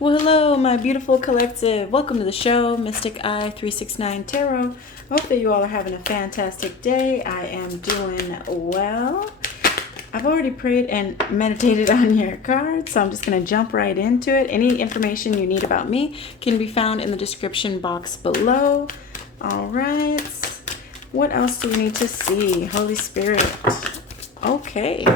Well, hello, my beautiful collective. Welcome to the show, MysticEye369 Tarot. I hope that you all are having a fantastic day. I am doing well. I've already prayed and meditated on your cards, so I'm just going to jump right into it. Any information you need about me can be found in the description box below. All right. What else do we need to see? Holy Spirit. Okay.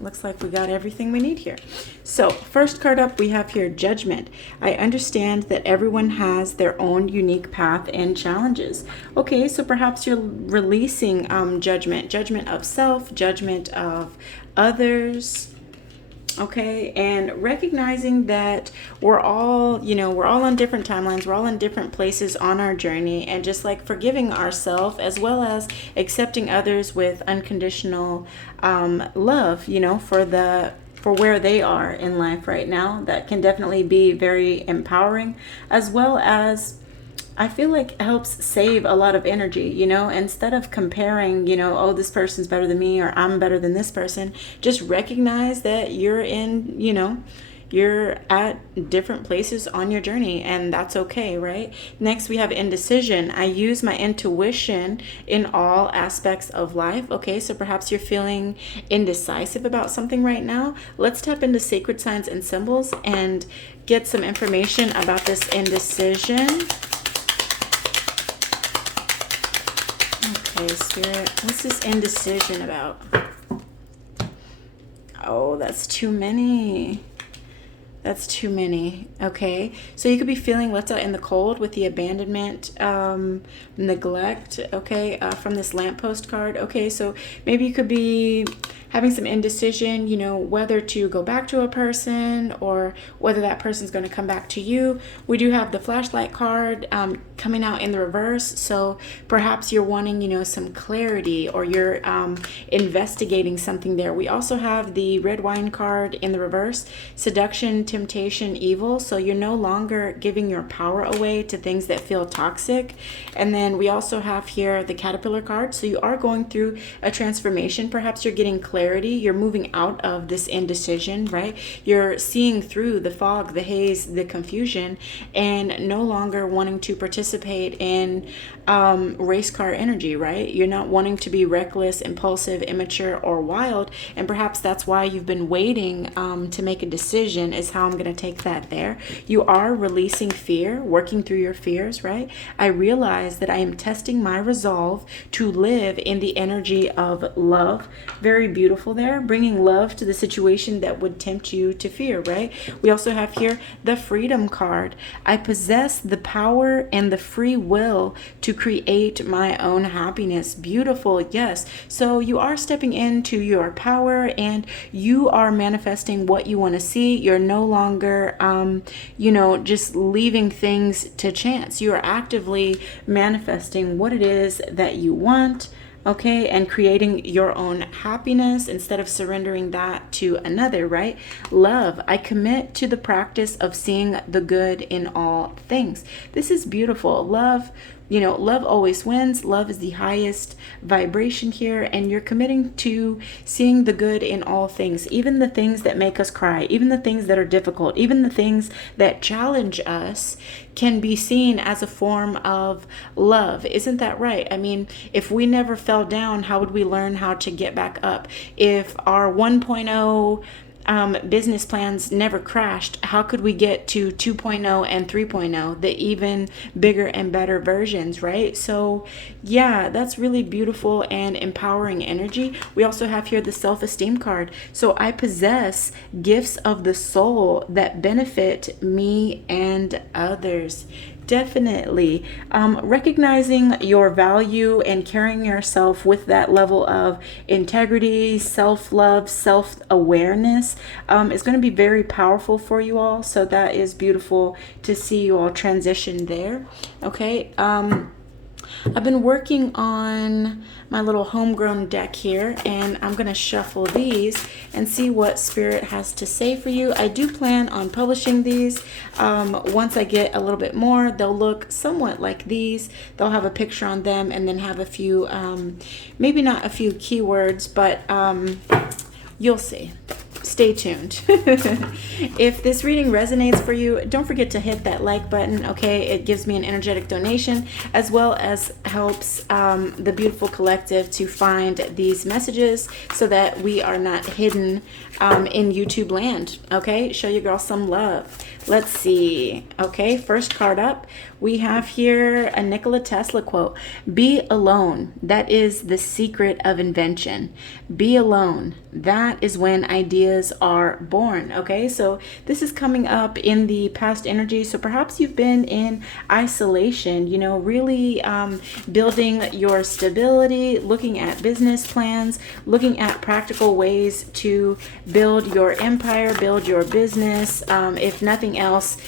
Looks like we got everything we need here. So first card up, we have here Judgment. I understand that everyone has their own unique path and challenges. Okay, so perhaps you're releasing judgment of self, judgment of others. Okay, and recognizing that we're all on different timelines, we're all in different places on our journey, and just like forgiving ourselves as well as accepting others with unconditional love, for where they are in life right now. That can definitely be very empowering, as well as I feel like it helps save a lot of energy, instead of comparing, oh, this person's better than me or I'm better than this person. Just recognize that you're you're at different places on your journey, and that's okay, right? Next, we have indecision. I use my intuition in all aspects of life. Okay, so perhaps you're feeling indecisive about something right now. Let's tap into sacred signs and symbols and get some information about this indecision. Okay, Spirit, what's this indecision about? Oh, that's too many. That's too many. Okay, so you could be feeling left out in the cold with the abandonment, neglect, okay, from this lamppost card. Okay, so maybe you could be having some indecision, whether to go back to a person or whether that person's going to come back to you. We do have the flashlight card coming out in the reverse, so perhaps you're wanting, some clarity, or you're investigating something there. We also have the red wine card in the reverse, seduction, temptation, evil. So you're no longer giving your power away to things that feel toxic. And then we also have here the caterpillar card. So you are going through a transformation. Perhaps you're getting clarity. You're moving out of this indecision, right? You're seeing through the fog, the haze, the confusion, and no longer wanting to participate in race car energy, right? You're not wanting to be reckless, impulsive, immature, or wild. And perhaps that's why you've been waiting to make a decision, is how I'm going to take that there. You are releasing fear, working through your fears, right? I realize that I am testing my resolve to live in the energy of love. Very beautiful there, bringing love to the situation that would tempt you to fear, right? We also have here the freedom card. I possess the power and the free will to create my own happiness. Beautiful, yes. So you are stepping into your power and you are manifesting what you want to see. You're no longer, just leaving things to chance. You are actively manifesting what it is that you want. Okay, and creating your own happiness instead of surrendering that to another, right? Love. I commit to the practice of seeing the good in all things. This is beautiful. Love, love always wins. Love is the highest vibration here, and you're committing to seeing the good in all things, even the things that make us cry, even the things that are difficult, even the things that challenge us can be seen as a form of love. Isn't that right? I mean, if we never fell down, how would we learn how to get back up? If our 1.0 business plans never crashed, how could we get to 2.0 and 3.0, the even bigger and better versions, right? So yeah, that's really beautiful and empowering energy. We also have here the self-esteem card. So I possess gifts of the soul that benefit me and others. Definitely. Recognizing your value and carrying yourself with that level of integrity, self-love, self-awareness is going to be very powerful for you all. So that is beautiful to see you all transition there. Okay. I've been working on my little homegrown deck here, and I'm going to shuffle these and see what Spirit has to say for you. I do plan on publishing these. Once I get a little bit more, they'll look somewhat like these. They'll have a picture on them and then have a few, maybe not a few keywords, but you'll see. stay tuned. If this reading resonates for you, don't forget to hit that like button, okay? It gives me an energetic donation, as well as helps the beautiful collective to find these messages so that we are not hidden in YouTube land, okay? Show your girl some love. Let's see. Okay, first card up, we have here a Nikola Tesla quote. Be alone. That is the secret of invention. Be alone. That is when ideas are born. Okay, so this is coming up in the past energy. So perhaps you've been in isolation, you know, really building your stability, looking at business plans, looking at practical ways to build your empire, build your business. If nothing else,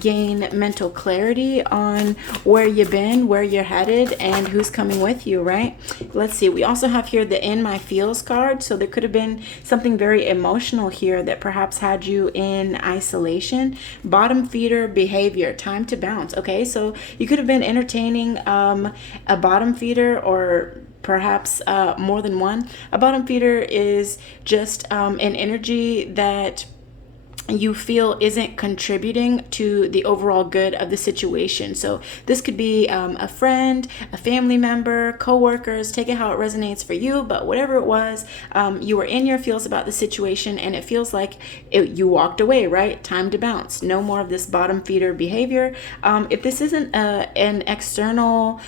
gain mental clarity on where you've been, where you're headed, and who's coming with you, right? Let's see. We also have here the In My Feels card. So there could have been something very emotional here that perhaps had you in isolation. Bottom feeder behavior, time to bounce. Okay, so you could have been entertaining a bottom feeder, or perhaps more than one. A bottom feeder is just an energy that you feel isn't contributing to the overall good of the situation. So this could be a friend, a family member, co-workers. Take it how it resonates for you, but whatever it was, you were in your feels about the situation, and it feels like you walked away, right? Time to bounce. No more of this bottom feeder behavior. If this isn't an external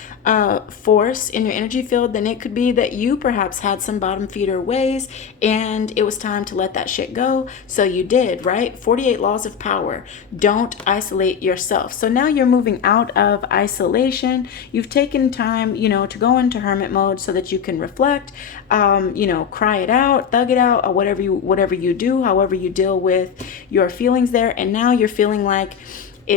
force in your energy field, then it could be that you perhaps had some bottom feeder ways, and it was time to let that shit go. So you did, right? 48 laws of power. Don't isolate yourself. So now you're moving out of isolation. You've taken time, you know, to go into hermit mode so that you can reflect, you know, cry it out, thug it out, or whatever you do, however you deal with your feelings there. And now you're feeling like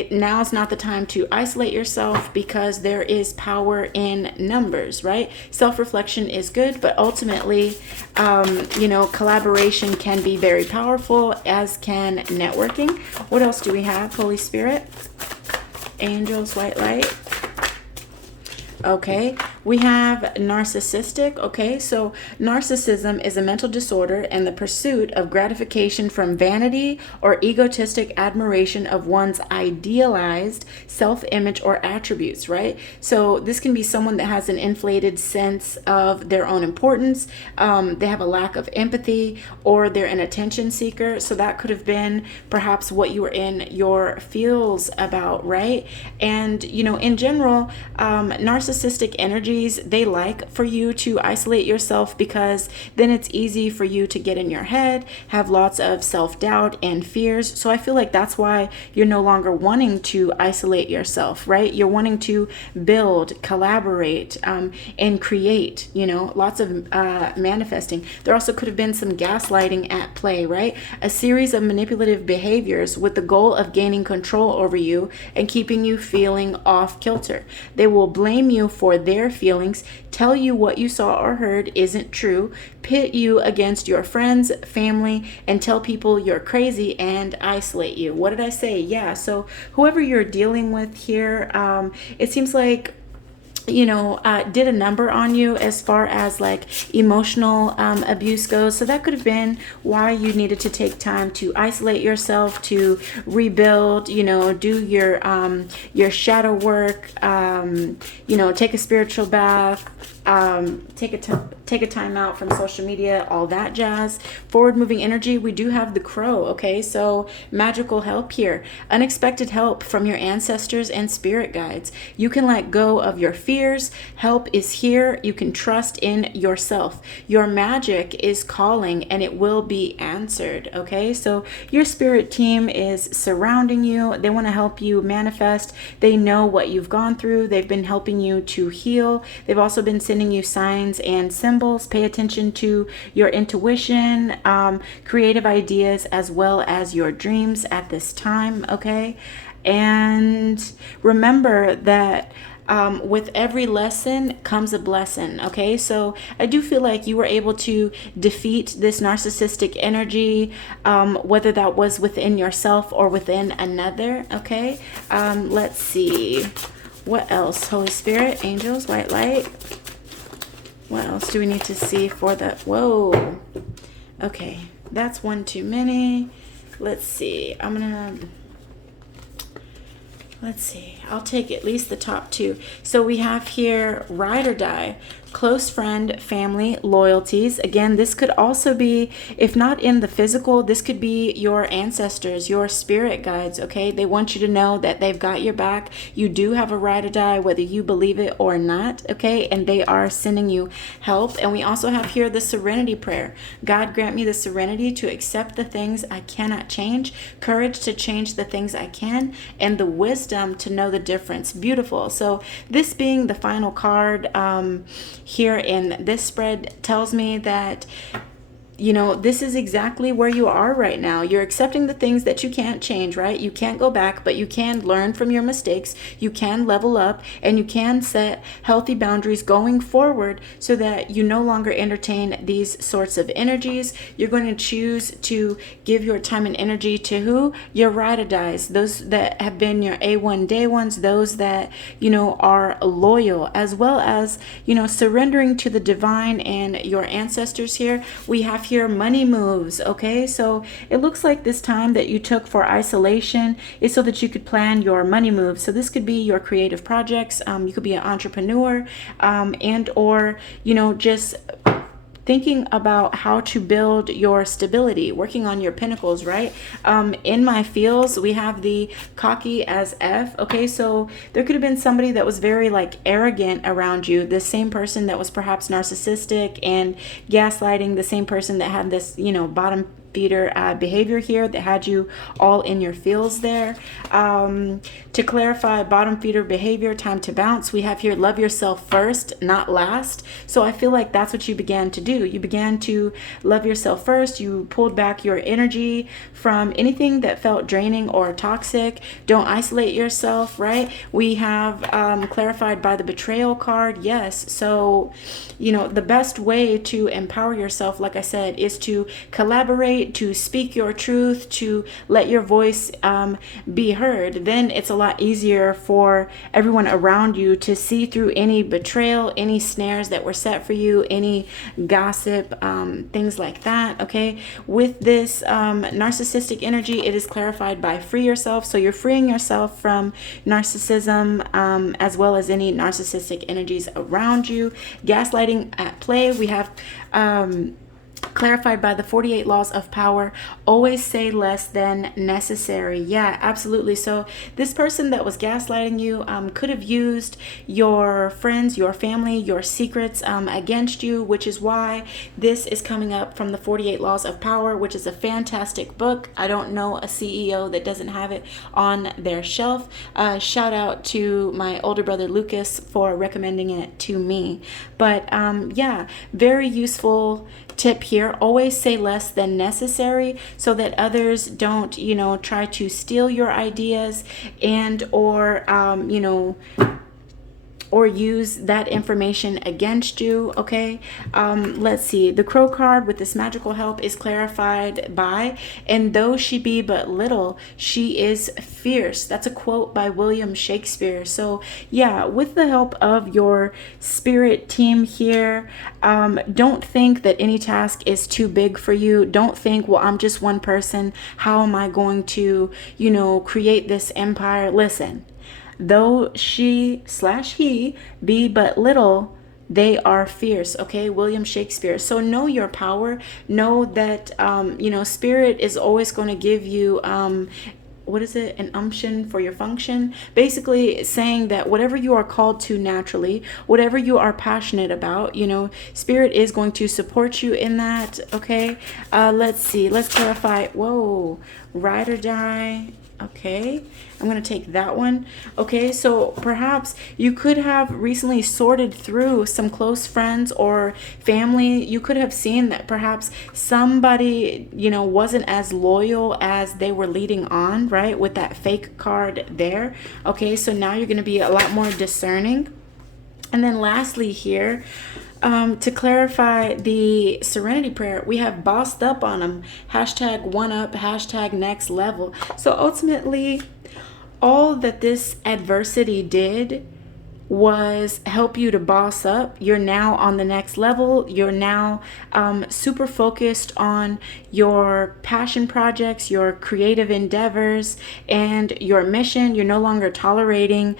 now is not the time to isolate yourself, because there is power in numbers, right? Self-reflection is good, but ultimately, you know, collaboration can be very powerful, as can networking. What else do we have? Holy Spirit, angels, white light. Okay, we have narcissistic. Okay, so narcissism is a mental disorder and the pursuit of gratification from vanity or egotistic admiration of one's idealized self-image or attributes, right? So this can be someone that has an inflated sense of their own importance. They have a lack of empathy, or they're an attention seeker. So that could have been perhaps what you were in your feels about, right? And, you know, in general, narcissistic energies, they like for you to isolate yourself, because then it's easy for you to get in your head, have lots of self-doubt and fears. So I feel like that's why you're no longer wanting to isolate yourself, right? You're wanting to build, collaborate, and create, you know, lots of manifesting. There also could have been some gaslighting at play, right? A series of manipulative behaviors with the goal of gaining control over you and keeping you feeling off kilter. They will blame you for their feelings, tell you what you saw or heard isn't true, pit you against your friends, family, and tell people you're crazy and isolate you. What did I say? Yeah, so whoever you're dealing with here, it seems like, you know, did a number on you as far as like emotional abuse goes. So that could have been why you needed to take time to isolate yourself, to rebuild, you know, do your shadow work, you know, take a spiritual bath, take a time out from social media, all that jazz. Forward moving energy, we do have the crow. Okay, so magical help here, unexpected help from your ancestors and spirit guides. You can let go of your fears. Help is here. You can trust in yourself. Your magic is calling, and it will be answered. Okay, so your spirit team is surrounding you. They want to help you manifest. They know what you've gone through. They've been helping you to heal. They've also been sending you signs and symbols. Pay attention to your intuition, creative ideas, as well as your dreams at this time. Okay, and remember that with every lesson comes a blessing. Okay, so I do feel like you were able to defeat this narcissistic energy, whether that was within yourself or within another. Okay, let's see what else. Holy Spirit, angels, white light. What else do we need to see for the whoa? Okay, that's one too many. Let's see. Let's see. I'll take at least the top two. So we have here ride or die, close friend, family, loyalties. Again, this could also be, if not in the physical, this could be your ancestors, your spirit guides, okay? They want you to know that they've got your back. You do have a ride or die, whether you believe it or not, okay? And they are sending you help. And we also have here the Serenity Prayer. God, grant me the serenity to accept the things I cannot change, courage to change the things I can, and the wisdom to know the difference. Beautiful. So this being the final card here in this spread tells me that, you know, this is exactly where you are right now. You're accepting the things that you can't change, right? You can't go back, but you can learn from your mistakes. You can level up, and you can set healthy boundaries going forward so that you no longer entertain these sorts of energies. You're going to choose to give your time and energy to who? Your ride or dies, those that have been your A1 day ones, those that, you know, are loyal, as well as, you know, surrendering to the divine and your ancestors here. We have here money moves, okay? So it looks like this time that you took for isolation is so that you could plan your money moves. So this could be your creative projects. You could be an entrepreneur, and or, you know, just thinking about how to build your stability, working on your pinnacles, right? In my fields, we have the cocky as F, okay? So there could have been somebody that was very like arrogant around you, the same person that was perhaps narcissistic and gaslighting, the same person that had this, you know, bottom feeder behavior here that had you all in your feels there. To clarify bottom feeder behavior, time to bounce, we have here love yourself first, not last. So I feel like that's what you began to do. You began to love yourself first. You pulled back your energy from anything that felt draining or toxic. Don't isolate yourself, right? We have clarified by the betrayal card. Yes. So, you know, the best way to empower yourself, like I said, is to collaborate, to speak your truth, to let your voice be heard. Then it's a lot easier for everyone around you to see through any betrayal, any snares that were set for you, any gossip, things like that. Okay, with this narcissistic energy, it is clarified by free yourself. So you're freeing yourself from narcissism, as well as any narcissistic energies around you. Gaslighting at play, we have clarified by the 48 laws of power. Always say less than necessary. Yeah, absolutely. So this person that was gaslighting you could have used your friends, your family, your secrets against you, which is why this is coming up from the 48 laws of power, which is a fantastic book. I don't know a CEO that doesn't have it on their shelf. Shout out to my older brother Lucas for recommending it to me. But yeah, very useful tip here. Always say less than necessary so that others don't, you know, try to steal your ideas and or you know, or use that information against you. Okay, let's see. The Crow card with this magical help is clarified by, and though she be but little, she is fierce. That's a quote by William Shakespeare. So yeah, with the help of your spirit team here, don't think that any task is too big for you. Don't think, well, I'm just one person. How am I going to, you know, create this empire? Listen, though she/he be but little, they are fierce. Okay, William Shakespeare. So know your power. Know that you know, spirit is always going to give you what is it, an unction for your function, basically saying that whatever you are called to naturally, whatever you are passionate about, you know, spirit is going to support you in that. Okay, let's see, let's clarify. Whoa, ride or die. Okay, I'm going to take that one. Okay, so perhaps you could have recently sorted through some close friends or family. You could have seen that perhaps somebody, you know, wasn't as loyal as they were leading on, right? With that fake card there. Okay, so now you're going to be a lot more discerning. And then lastly here, to clarify the Serenity Prayer, we have bossed up on them, hashtag one up, hashtag next level. So ultimately, all that this adversity did was help you to boss up. You're now on the next level. You're now super focused on your passion projects, your creative endeavors, and your mission. You're no longer tolerating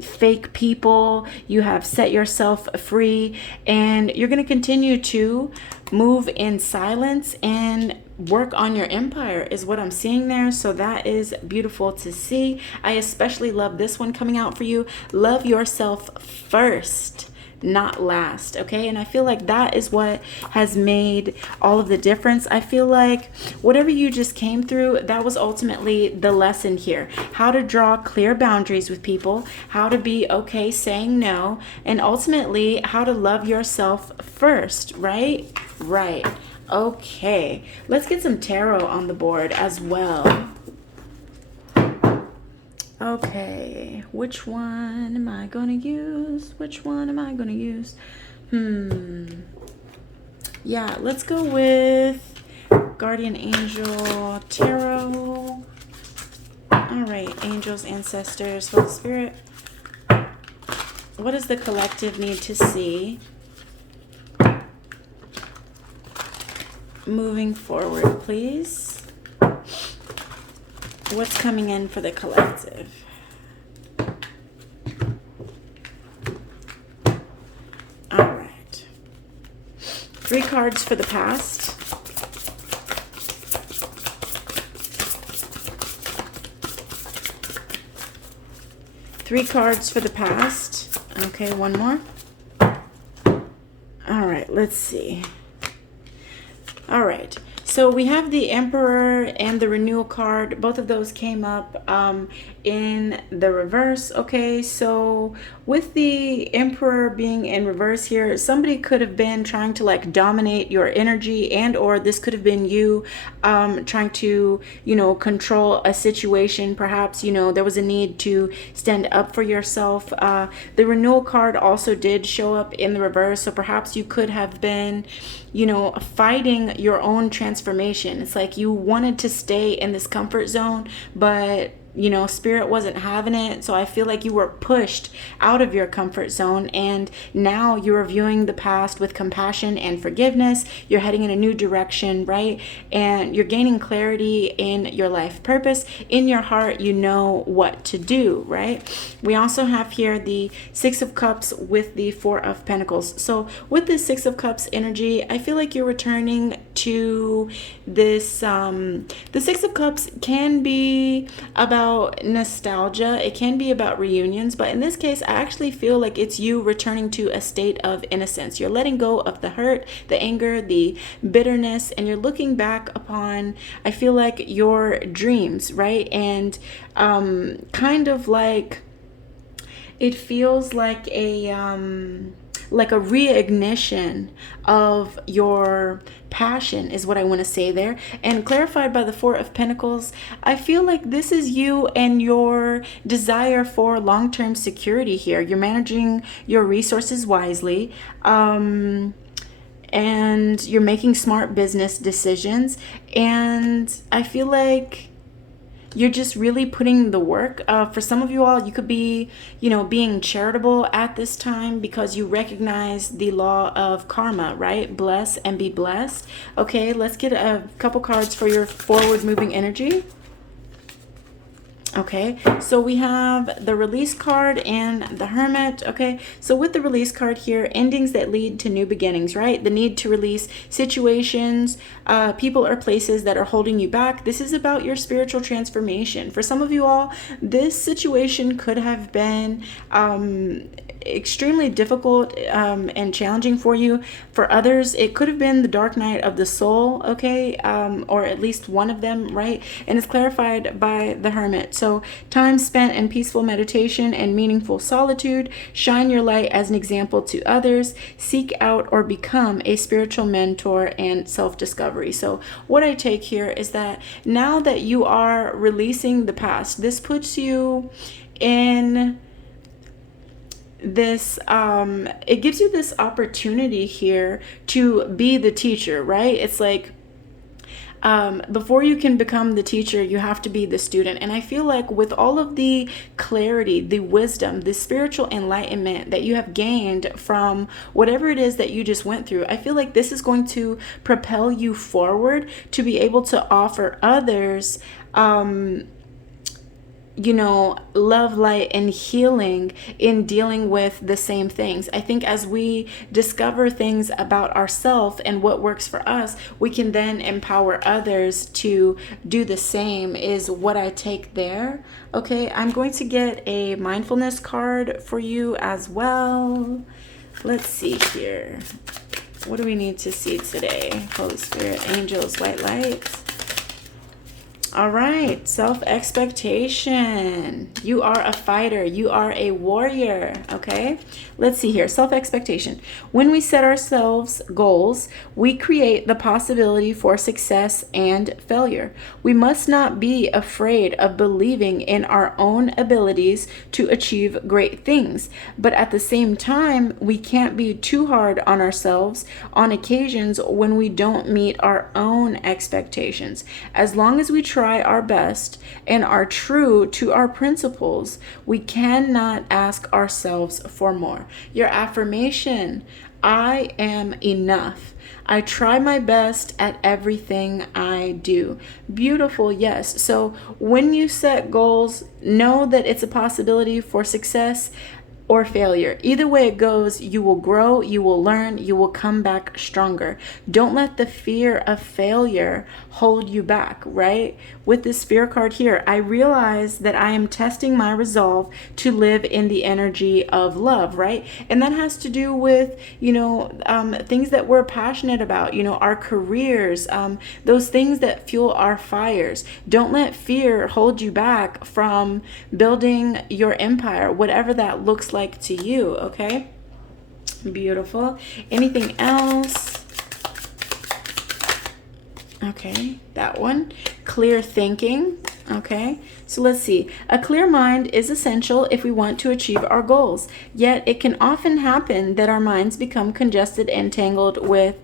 fake people. You have set yourself free, and you're going to continue to move in silence and work on your empire is what I'm seeing there. So that is beautiful to see. I especially love this one coming out for you. Love yourself first, not last. Okay. And I feel like that is what has made all of the difference. I feel like whatever you just came through, that was ultimately the lesson here. How to draw clear boundaries with people, how to be okay saying no, and ultimately how to love yourself first. Right. Okay, let's get some tarot on the board as well. Okay, which one am I going to use? Yeah, let's go with Guardian Angel Tarot. All right, angels, ancestors, Holy Spirit. What does the collective need to see moving forward, please? What's coming in for the collective? All right. 3 cards for the past. 3 cards for the past. Okay, one more. All right, let's see. All right, so we have the Emperor and the Renewal card. Both of those came up in the reverse. Okay, so with the Emperor being in reverse here, somebody could have been trying to like dominate your energy, and or this could have been you trying to, control a situation. Perhaps, there was a need to stand up for yourself. The Renewal card also did show up in the reverse, so perhaps you could have been fighting your own transformation. It's like you wanted to stay in this comfort zone, but Spirit wasn't having it. So I feel like you were pushed out of your comfort zone, and now you're viewing the past with compassion and forgiveness. You're heading in a new direction, right? And you're gaining clarity in your life purpose. In your heart, you know what to do, right? We also have here the 6 of Cups with the 4 of Pentacles. So with the 6 of Cups energy, I feel like you're returning to this. The 6 of Cups can be about nostalgia. It can be about reunions, but in this case, I actually feel like it's you returning to a state of innocence. You're letting go of the hurt, the anger, the bitterness, and you're looking back upon, I feel like, your dreams, right? And kind of like, it feels like a reignition of your passion is what I want to say there. And clarified by the 4 of Pentacles, I feel like this is you and your desire for long-term security here. You're managing your resources wisely, and you're making smart business decisions. And I feel like you're just really putting the work. For some of you all, you could be, being charitable at this time because you recognize the law of karma, right? Bless and be blessed. Okay, let's get a couple cards for your forward moving energy. Okay, so we have the Release card and the Hermit. Okay, so with the Release card here, endings that lead to new beginnings, right? The need to release situations, people or places that are holding you back. This is about your spiritual transformation. For some of you all, this situation could have been extremely difficult and challenging for you. For others, it could have been the dark night of the soul, okay, or at least one of them, right? And it's clarified by the Hermit. So time spent in peaceful meditation and meaningful solitude. Shine your light as an example to others. Seek out or become a spiritual mentor and self-discovery. So what I take here is that now that you are releasing the past, this puts you in this it gives you this opportunity here to be the teacher, right? It's like before you can become the teacher, you have to be the student. And I feel like with all of the clarity, the wisdom, the spiritual enlightenment that you have gained from whatever it is that you just went through, I feel like this is going to propel you forward to be able to offer others, love, light, and healing in dealing with the same things. I think as we discover things about ourselves and what works for us, we can then empower others to do the same, is what I take there. Okay, I'm going to get a mindfulness card for you as well. Let's see here. What do we need to see today? Holy Spirit, angels, white lights. All right, self-expectation. You are a fighter. You are a warrior, okay? Let's see here. Self-expectation. When we set ourselves goals, we create the possibility for success and failure. We must not be afraid of believing in our own abilities to achieve great things. But at the same time, we can't be too hard on ourselves on occasions when we don't meet our own expectations. As long as we try our best and are true to our principles, we cannot ask ourselves for more. Your affirmation: I am enough. I try my best at everything I do. Beautiful, yes. So when you set goals, know that it's a possibility for success or failure. Either way it goes, you will grow, you will learn, you will come back stronger. Don't let the fear of failure hold you back, right? With this fear card here, I realize that I am testing my resolve to live in the energy of love, right? And that has to do with, things that we're passionate about, our careers, those things that fuel our fires. Don't let fear hold you back from building your empire, whatever that looks like to you, okay? Beautiful. Anything else? Okay, that one. Clear thinking. Okay, so let's see. A clear mind is essential if we want to achieve our goals. Yet it can often happen that our minds become congested and tangled with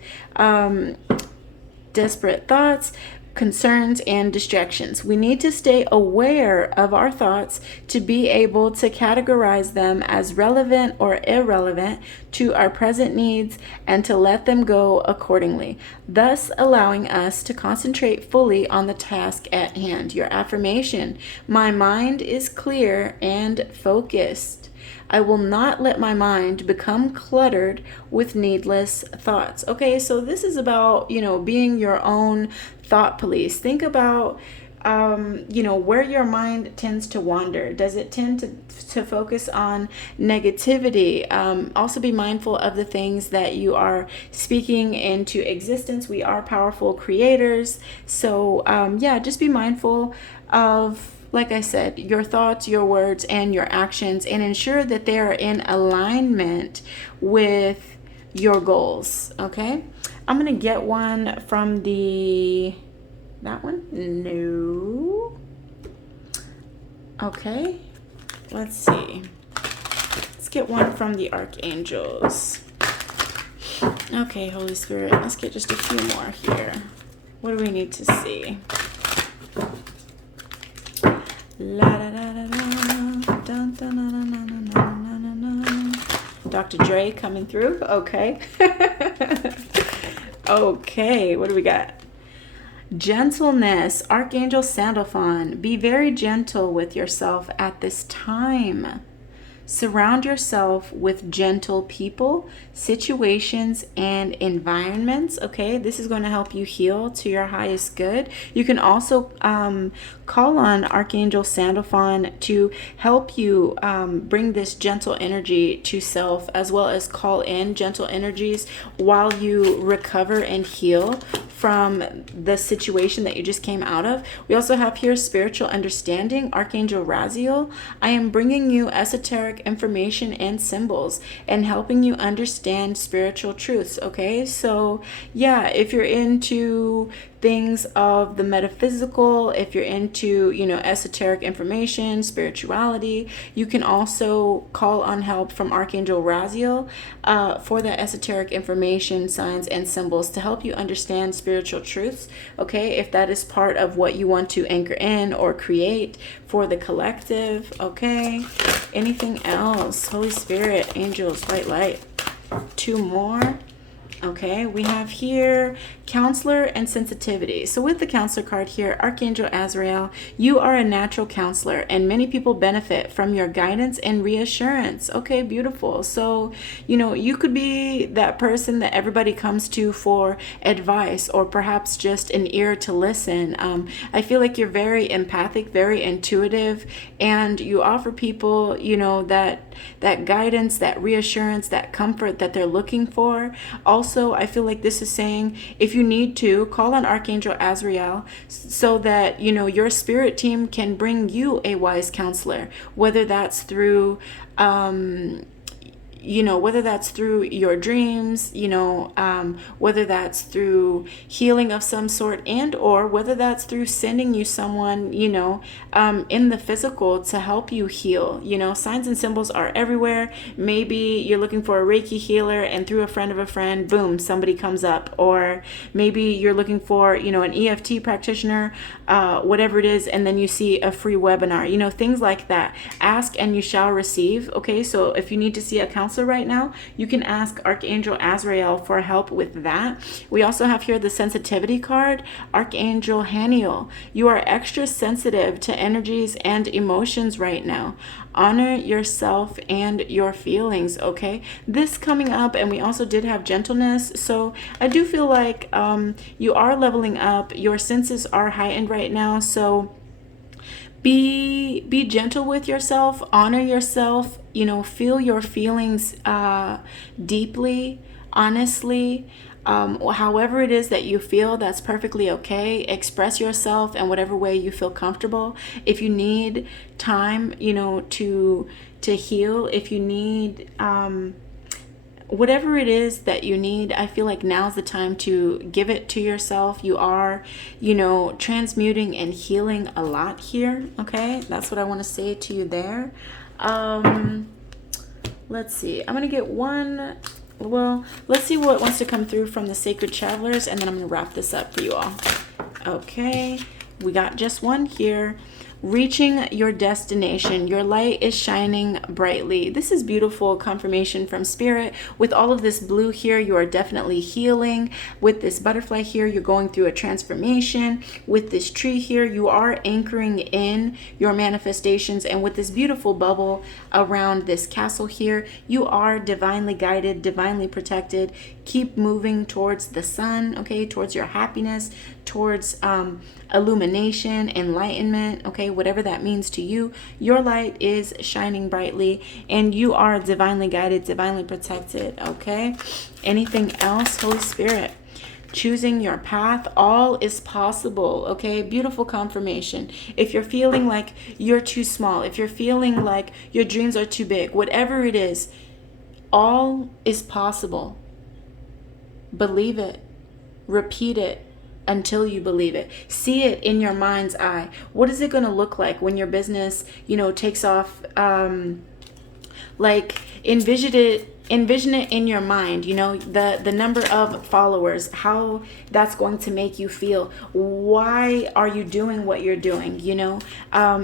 disparate thoughts, concerns, and distractions. We need to stay aware of our thoughts to be able to categorize them as relevant or irrelevant to our present needs and to let them go accordingly, thus allowing us to concentrate fully on the task at hand. Your affirmation: my mind is clear and focused. I will not let my mind become cluttered with needless thoughts. Okay, so this is about, being your own thought police. Think about, where your mind tends to wander. Does it tend to focus on negativity? Also be mindful of the things that you are speaking into existence. We are powerful creators. So, just be mindful of, like I said, your thoughts, your words, and your actions, and ensure that they are in alignment with your goals, okay? I'm going to get one from that one? No. Okay, let's see. Let's get one from the Archangels. Okay, Holy Spirit, let's get just a few more here. What do we need to see? La da da da da, dun, dun, na, na, na, na, na, na, na. Dr. Dre coming through. Okay. Okay, what do we got? Gentleness, Archangel Sandalphon. Be very gentle with yourself at this time. Surround yourself with gentle people, situations, and environments. Okay, this is going to help you heal to your highest good. You can also call on Archangel Sandalphon to help you bring this gentle energy to self, as well as call in gentle energies while you recover and heal from the situation that you just came out of. We also have here spiritual understanding, Archangel Raziel. I am bringing you esoteric information and symbols and helping you understand spiritual truths. Okay, so yeah, if you're into things of the metaphysical, if you're into, you know, esoteric information, spirituality, you can also call on help from Archangel Raziel for that esoteric information, signs, and symbols to help you understand spiritual truths, okay? If that is part of what you want to anchor in or create for the collective, okay? Anything else? Holy Spirit, angels, white light. 2 more. Okay, we have here counselor and sensitivity. So with the counselor card here, Archangel Azrael, you are a natural counselor and many people benefit from your guidance and reassurance. Okay, beautiful. So, you know, you could be that person that everybody comes to for advice or perhaps just an ear to listen. I feel like you're very empathic, very intuitive, and you offer people, you know, that guidance, that reassurance, that comfort that they're looking for. Also, I feel like this is saying if you need to, call on Archangel Azrael so that, you know, your spirit team can bring you a wise counselor, whether that's through you know, whether that's through your dreams, you know, whether that's through healing of some sort, and or whether that's through sending you someone, you know, in the physical to help you heal. You know, signs and symbols are everywhere. Maybe you're looking for a Reiki healer and through a friend of a friend, boom, somebody comes up. Or maybe you're looking for, you know, an EFT practitioner, whatever it is, and then you see a free webinar, you know, things like that. Ask and you shall receive. Okay, so if you need to see a counselor right now, you can ask Archangel Azrael for help with that. We also have here the sensitivity card, Archangel Haniel. You are extra sensitive to energies and emotions right now. Honor yourself and your feelings, okay? This coming up, and we also did have gentleness. So I do feel like you are leveling up. Your senses are heightened right now. So be gentle with yourself, honor yourself, you know, feel your feelings deeply, honestly. However it is that you feel, that's perfectly okay. Express yourself in whatever way you feel comfortable. If you need time, you know, to heal, if you need whatever it is that you need, I feel like now's the time to give it to yourself. You are, you know, transmuting and healing a lot here. Okay, that's what I want to say to you there. Let's see. I'm going to get one. Well, let's see what wants to come through from the Sacred Travelers, and then I'm going to wrap this up for you all. Okay, we got just one here. Reaching your destination. Your light is shining brightly. This is beautiful confirmation from Spirit. With all of this blue here, you are definitely healing. With this butterfly here, you're going through a transformation. With this tree here, you are anchoring in your manifestations. And with this beautiful bubble around this castle here, you are divinely guided, divinely protected. Keep moving towards the sun, okay, towards your happiness, towards illumination, enlightenment, okay, whatever that means to you. Your light is shining brightly and you are divinely guided, divinely protected, okay? Anything else, Holy Spirit? Choosing your path, all is possible, okay? Beautiful confirmation. If you're feeling like you're too small, if you're feeling like your dreams are too big, whatever it is, all is possible. Believe it. Repeat it until you believe it. See it in your mind's eye. What is it going to look like when your business, you know, takes off? Like envision it in your mind, you know, the number of followers, how that's going to make you feel. Why are you doing what you're doing, you know?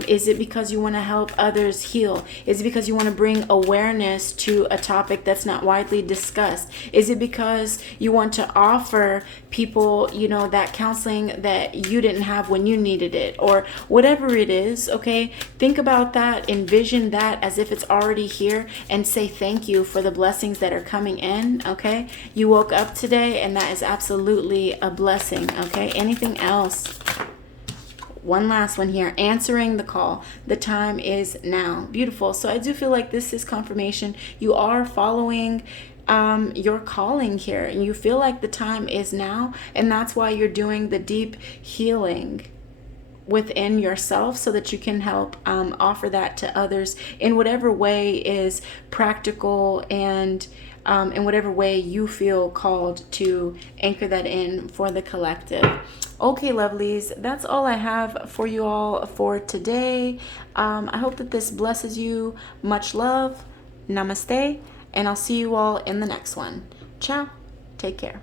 Is it because you want to help others heal? Is it because you want to bring awareness to a topic that's not widely discussed? Is it because you want to offer people, you know, that counseling that you didn't have when you needed it? Or whatever it is, okay? Think about that, envision that as if it's already here, and say thank you for the blessings that are coming in, okay? You woke up today and that is absolutely a blessing, okay? Anything else? One last one here. Answering the call. The time is now. Beautiful. So I do feel like this is confirmation. You are following your calling here, and you feel like the time is now, and that's why you're doing the deep healing. within yourself so that you can help offer that to others in whatever way is practical, and in whatever way you feel called to anchor that in for the collective. Okay, lovelies, that's all I have for you all for today. I hope that this blesses you. Much love. Namaste. And I'll see you all in the next one. Ciao. Take care.